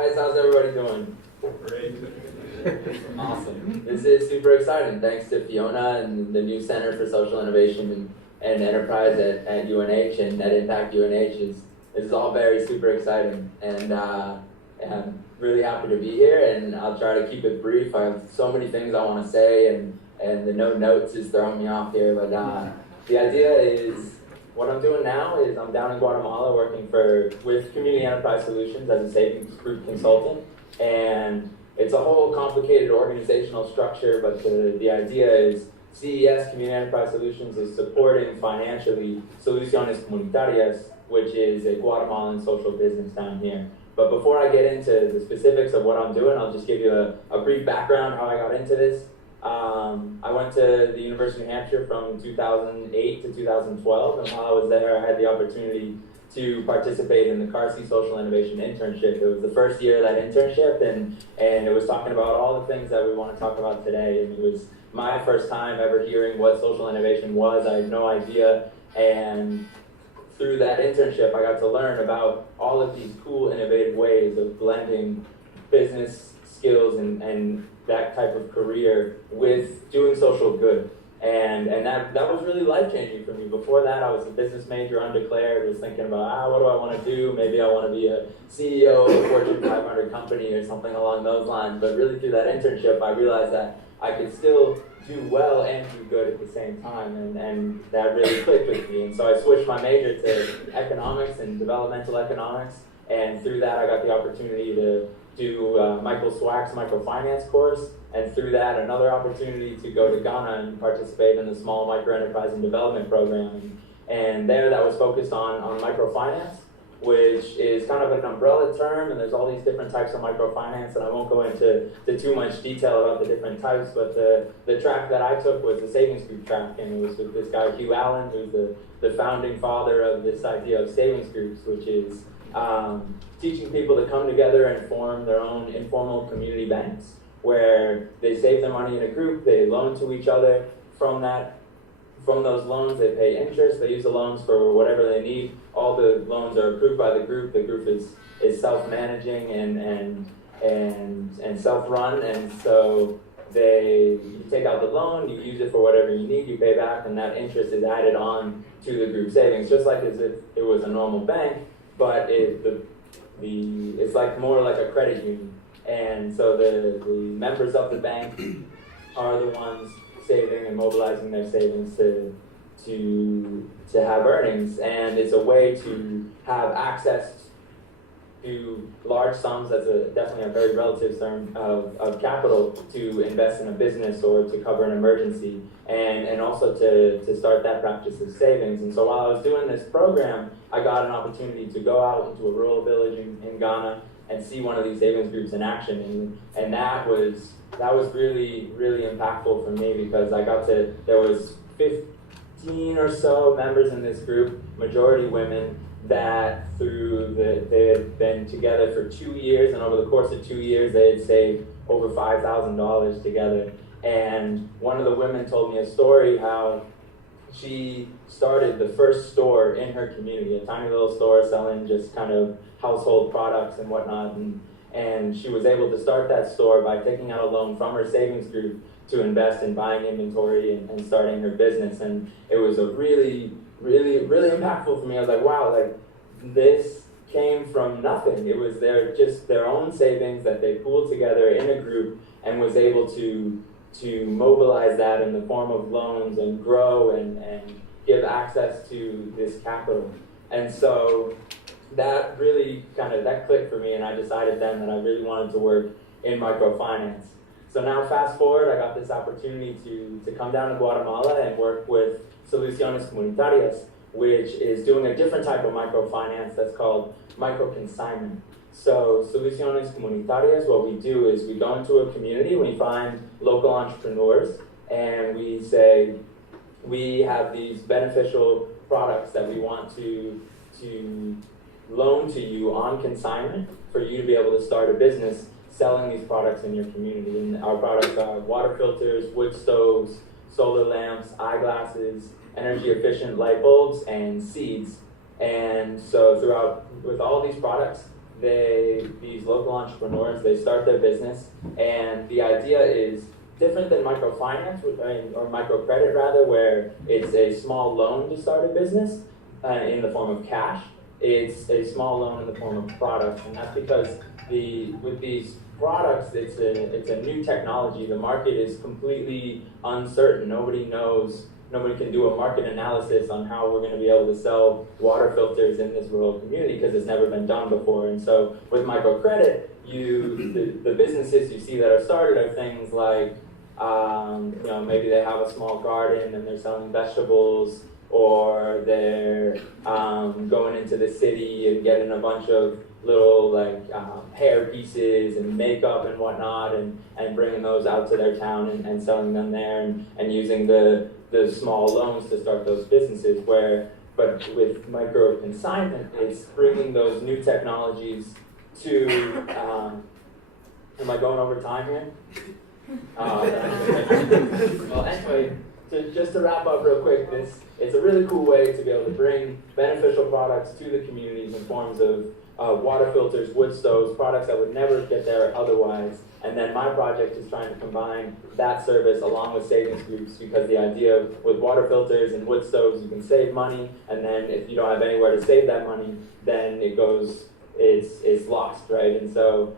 guys, how's everybody doing? Great. Awesome. This is super exciting. Thanks to Fiona and the new Center for Social Innovation and Enterprise at UNH and at Impact UNH. This is all very super exciting. And I'm really happy to be here, and I'll try to keep it brief. I have so many things I want to say, and the no notes is throwing me off here. But the idea is, what I'm doing now is I'm down in Guatemala working with Community Enterprise Solutions as a savings group consultant. And it's a whole complicated organizational structure, but the idea is CES, Community Enterprise Solutions, is supporting financially Soluciones Comunitarias, which is a Guatemalan social business down here. But before I get into the specifics of what I'm doing, I'll just give you a brief background how I got into this. I went to the University of New Hampshire from 2008 to 2012, and while I was there, I had the opportunity to participate in the Carsey Social Innovation Internship. It was the first year of that internship, and it was talking about all the things that we want to talk about today. And it was my first time ever hearing what social innovation was. I had no idea, and through that internship, I got to learn about all of these cool, innovative ways of blending business skills and that type of career with doing social good. And that was really life-changing for me. Before that, I was a business major, undeclared, was thinking about, what do I want to do? Maybe I want to be a CEO of a Fortune 500 company or something along those lines. But really through that internship, I realized that I could still do well and do good at the same time, and that really clicked with me. And so I switched my major to economics and developmental economics, and through that I got the opportunity to do Michael Swack's microfinance course, and through that another opportunity to go to Ghana and participate in the Small Micro Enterprise and Development Program. And there that was focused on microfinance, which is kind of an umbrella term, and there's all these different types of microfinance, and I won't go into too much detail about the different types, but the track that I took was the savings group track, and it was with this guy Hugh Allen, who's the founding father of this idea of savings groups, which is teaching people to come together and form their own informal community banks, where they save their money in a group, they loan to each other. From those loans, they pay interest. They use the loans for whatever they need. All the loans are approved by the group. The group is self-managing and self-run, and so you take out the loan, you use it for whatever you need, you pay back, and that interest is added on to the group savings, just like as if it was a normal bank, but it's like more like a credit union. And so the members of the bank are the ones saving and mobilizing their savings to have earnings, and it's a way to have access to large sums. That's definitely a very relative term of capital to invest in a business or to cover an emergency, and also to start that practice of savings. And so while I was doing this program, I got an opportunity to go out into a rural village in Ghana and see one of these savings groups in action, and that was really, really impactful for me, because there was 15 or so members in this group, majority women, that they had been together for 2 years, and over the course of 2 years they had saved over $5,000 together. And one of the women told me a story how she started the first store in her community, a tiny little store selling just kind of household products and whatnot, and she was able to start that store by taking out a loan from her savings group to invest in buying inventory and starting her business. And it was a really, really, really impactful for me. I was like, wow, like this came from nothing. It was their own savings that they pooled together in a group, and was able to mobilize that in the form of loans and grow and give access to this capital. And so that really that clicked for me, and I decided then that I really wanted to work in microfinance. So now fast forward, I got this opportunity to come down to Guatemala and work with Soluciones Comunitarias, which is doing a different type of microfinance that's called microconsignment. So Soluciones Comunitarias, what we do is we go into a community, we find local entrepreneurs, and we say, we have these beneficial products that we want to loan to you on consignment for you to be able to start a business selling these products in your community. And our products are water filters, wood stoves, solar lamps, eyeglasses, energy efficient light bulbs, and seeds. And so with all these products, these local entrepreneurs, they start their business, and the idea is different than microfinance or microcredit rather, where it's a small loan to start a business in the form of cash. It's a small loan in the form of products, and that's because with these products, it's a new technology. The market is completely uncertain. Nobody knows. Nobody can do a market analysis on how we're going to be able to sell water filters in this rural community because it's never been done before. And so with microcredit, the businesses you see that are started are things like, maybe they have a small garden and they're selling vegetables, or they're going into the city and getting a bunch of little hair pieces and makeup and whatnot, and bringing those out to their town and selling them there, and using the small loans to start those businesses. But with micro consignment, it's bringing those new technologies to. Am I going over time here? Well, anyway, just to wrap up real quick, it's a really cool way to be able to bring beneficial products to the communities in forms of water filters, wood stoves, products that would never get there otherwise. And then my project is trying to combine that service along with savings groups, because the idea with water filters and wood stoves, you can save money, and then if you don't have anywhere to save that money, then it's lost, right? And so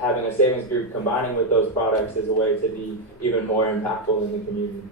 having a savings group combining with those products is a way to be even more impactful in the community.